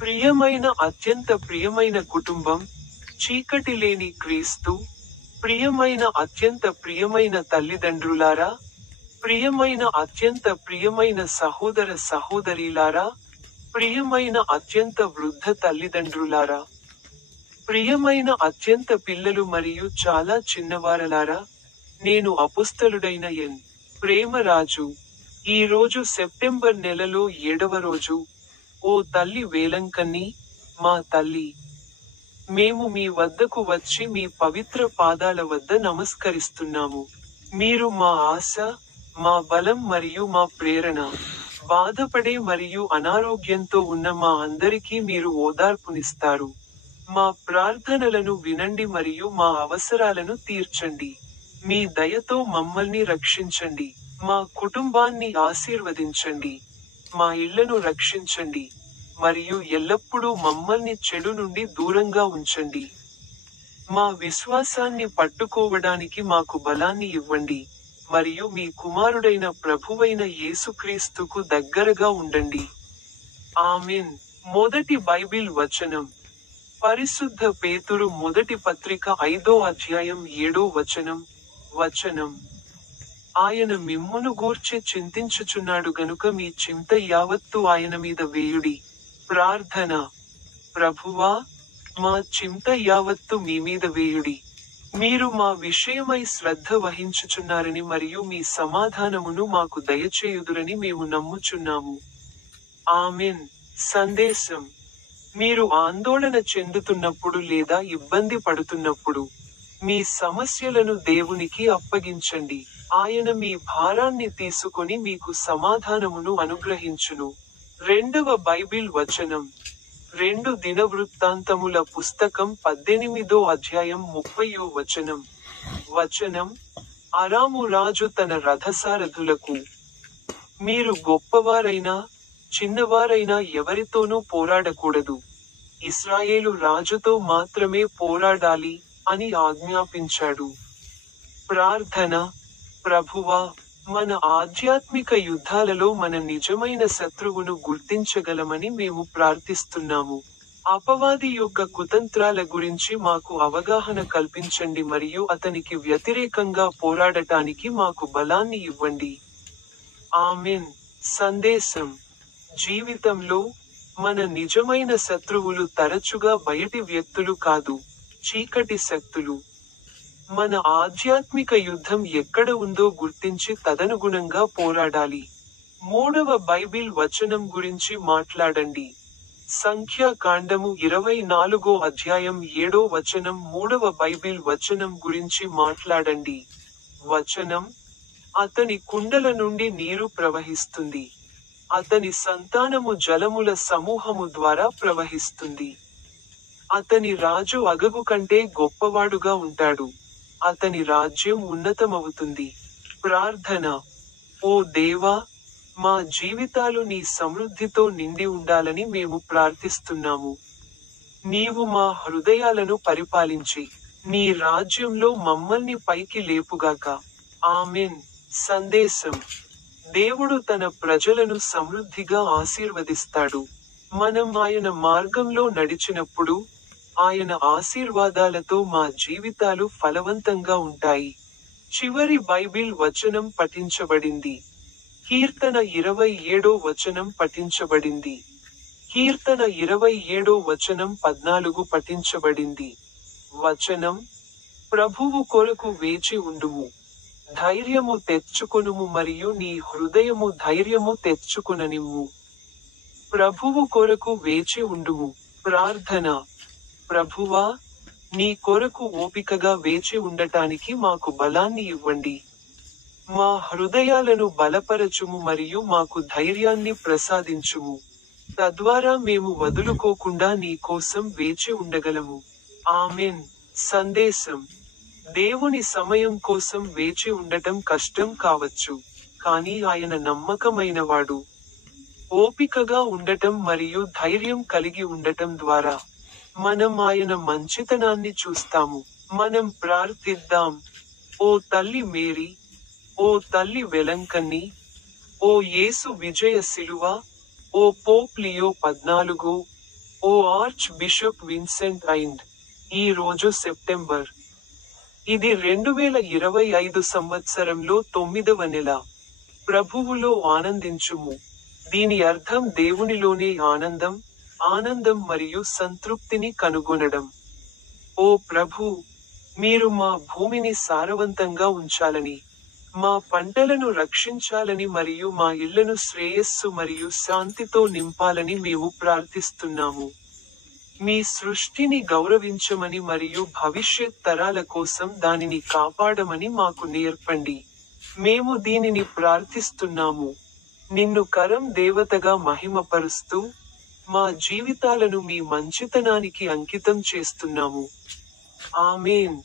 ప్రియమైన అత్యంత ప్రియమైన కుటుంబం, చీకటి లేని క్రీస్తు, ప్రియమైన అత్యంత ప్రియమైన తల్లిదండ్రులారా, ప్రియమైన అత్యంత ప్రియమైన సహోదర సహోదరీలారా, ప్రియమైన అత్యంత వృద్ధ తల్లిదండ్రులారా, ప్రియమైన అత్యంత పిల్లలు మరియు చాలా చిన్నవారలారా, నేను అపుస్తలుడైన ఎన్. ప్రేమరాజు. ఈ రోజు సెప్టెంబర్ నెలలో 7వ రోజు. ఓ తల్లి వేలంకన్ని, మా తల్లి, మేము మీ వద్దకు వచ్చి మీ పవిత్ర పాదాల వద్ద నమస్కరిస్తున్నాము. మీరు మా ఆశ, మా బలం మరియు మా ప్రేరణ. బాధపడే మరియు అనారోగ్యంతో ఉన్న మా అందరికీ మీరు ఓదార్పునిస్తారు. మా ప్రార్థనలను వినండి మరియు మా అవసరాలను తీర్చండి. మీ దయతో మమ్మల్ని రక్షించండి. మా కుటుంబాన్ని ఆశీర్వదించండి. మా ఇళ్లను రక్షించండి. మరియు ఎల్లప్పుడూ మమ్మల్ని చెడు నుండి దూరంగా ఉంచండి. మా విశ్వాసాన్ని పట్టుకోవడానికి మాకు బలాన్ని ఇవ్వండి. మరియు మీ కుమారుడైన ప్రభువైన యేసుక్రీస్తుకు దగ్గరగా ఉండండి. ఆమేన్. మొదటి బైబిల్ వచనం. పరిశుద్ధ పేతురు మొదటి పత్రిక 5వ అధ్యాయం 7వ వచనం. ఆయన మిమ్మును గూర్చి చింతించుచున్నాడు గనుక మీ చింత యావత్తు ఆయన మీద వేయుడి. ప్రార్థన. ప్రభువా, మా చింత యావత్తు మీ మీద వేయుడి. మీరు మా విషయమై శ్రద్ధ వహించుచున్నారని మరియు మీ సమాధానమును మాకు దయచేయుదురని మేము నమ్ముచున్నాము. ఆమేన్. సందేశం. మీరు ఆందోళన చెందుతున్నప్పుడు లేదా ఇబ్బంది పడుతున్నప్పుడు, మీ సమస్యలను దేవునికి అప్పగించండి. ఆయన మీ భారాన్ని తీసుకొని మీకు సమాధానమును అనుగ్రహించును. రెండవ బైబిల్ వచనం. 2 దినవృత్తాంతముల పుస్తకం 18వ అధ్యాయం 30వ వచనం. అరాము రాజు తన రథసారథులకు, మీరు గొప్పవారైనా, చిన్నవారైనా ఎవరితోనూ పోరాడకూడదు. ఇశ్రాయేలు రాజుతో మాత్రమే పోరాడాలి అని ఆజ్ఞాపించాడు. ప్రార్థన. ప్రభువా, మన ఆధ్యాత్మిక యుద్ధాలలో మన నిజమైన శత్రువును గుర్తించగలమని మేము ప్రార్థిస్తున్నాము. అపవాది యొక్క కుతంత్రాల గురించి మాకు అవగాహన కల్పించండి మరియు అతనికి వ్యతిరేకంగా పోరాడటానికి మాకు బలాన్ని ఇవ్వండి. ఆమేన్. సందేశం. జీవితంలో, మన నిజమైన శత్రువులు తరచుగా బయటి వ్యక్తులు కాదు, చీకటి శక్తులు. మన ఆధ్యాత్మిక యుద్ధం ఎక్కడ ఉందో గుర్తించి తదనుగుణంగా పోరాడాలి. 3వ బైబిల్ వచనం గురించి మాట్లాడండి. సంఖ్యాకాండము 24వ అధ్యాయం 7వ వచనం. 3వ బైబిల్ వచనం గురించి మాట్లాడండి. వచనం. అతని కుండల నుండి నీరు ప్రవహిస్తుంది. అతని సంతానము జలముల సమూహము ద్వారా ప్రవహిస్తుంది. అతని రాజు అగగు కంటే గొప్పవాడుగా ఉంటాడు. అతని రాజ్యం ఉన్నతమవుతుంది. ప్రార్థన. ఓ దేవా, మా జీవితాలు నీ సమృద్ధితో నిండి ఉండాలని మేము ప్రార్థిస్తున్నాము. నీవు మా హృదయాలను పరిపాలించి, నీ రాజ్యంలో మమ్మల్ని పైకి లేపుగాక. ఆమేన్. సందేశం. దేవుడు తన ప్రజలను సమృద్ధిగా ఆశీర్వదిస్తాడు. మనం ఆయన మార్గంలో నడిచినప్పుడు, ఆయన ఆశీర్వాదాలతో మా జీవితాలు ఫలవంతంగా ఉంటాయి. చివరి బైబిల్ వచనం పఠించబడింది. కీర్తన 27వ వచనం పఠించబడింది. కీర్తన 27వ వచనం 14 పఠించబడింది. వచనం. ప్రభువు కొరకు వేచి ఉండుము. ధైర్యము తెచ్చుకొనుము మరియు నీ హృదయము ధైర్యము తెచ్చుకొననిమ్ము. ప్రభువు కొరకు వేచి ఉండుము. ప్రార్థన. ప్రభువా, నీ కొరకు ఓపికగా వేచి ఉండటానికి మాకు బలాన్ని ఇవ్వండి. మా హృదయాలను బలపరచుము మరియు మాకు ధైర్యాన్ని ప్రసాదించుము. తద్వారా మేము వదులుకోకుండా నీ కోసం వేచి ఉండగలము. ఆమేన్. సందేశం. దేవుని సమయం కోసం వేచి ఉండటం కష్టం కావచ్చు, కానీ ఆయన నమ్మకమైనవాడు. ఓపికగా ఉండటం మరియు ధైర్యం కలిగి ఉండటం ద్వారా మనం ఆయన మంచితనాన్ని చూస్తాము. మనం ప్రార్థిద్దాం. ఓ తల్లి మేరీ, ఓ తల్లి వెలంకన్ని, ఓ యేసు విజయ శిలువ, ఓ పోప్ లియో 14, ఓ ఆర్చ్ బిషప్ విన్సెంట్ ఐండ్. ఈ రోజు సెప్టెంబర్. ఇది 2025 సంవత్సరంలో 9వ నెల. ప్రభువులో ఆనందించుము. దీని అర్థం దేవునిలోనే ఆనందం, ఆనందం మరియు సంతృప్తిని కనుగొనడం. ఓ ప్రభూ, మీరు మా భూమిని సారవంతంగా ఉంచాలని, మా పంటలను రక్షించాలని మరియు మా ఇళ్లను శ్రేయస్సు మరియు శాంతితో నింపాలని మేము ప్రార్థిస్తున్నాము. మీ సృష్టిని గౌరవించమని మరియు భవిష్యత్ తరాల కోసం దానిని కాపాడమని మాకు నేర్పండి. మేము దీనిని ప్రార్థిస్తున్నాము. నిన్ను కరం దేవతగా మహిమపరుస్తూ, మా జీవితాలను మీ మంచితనానికి అంకితం చేస్తున్నాము. ఆమేన్.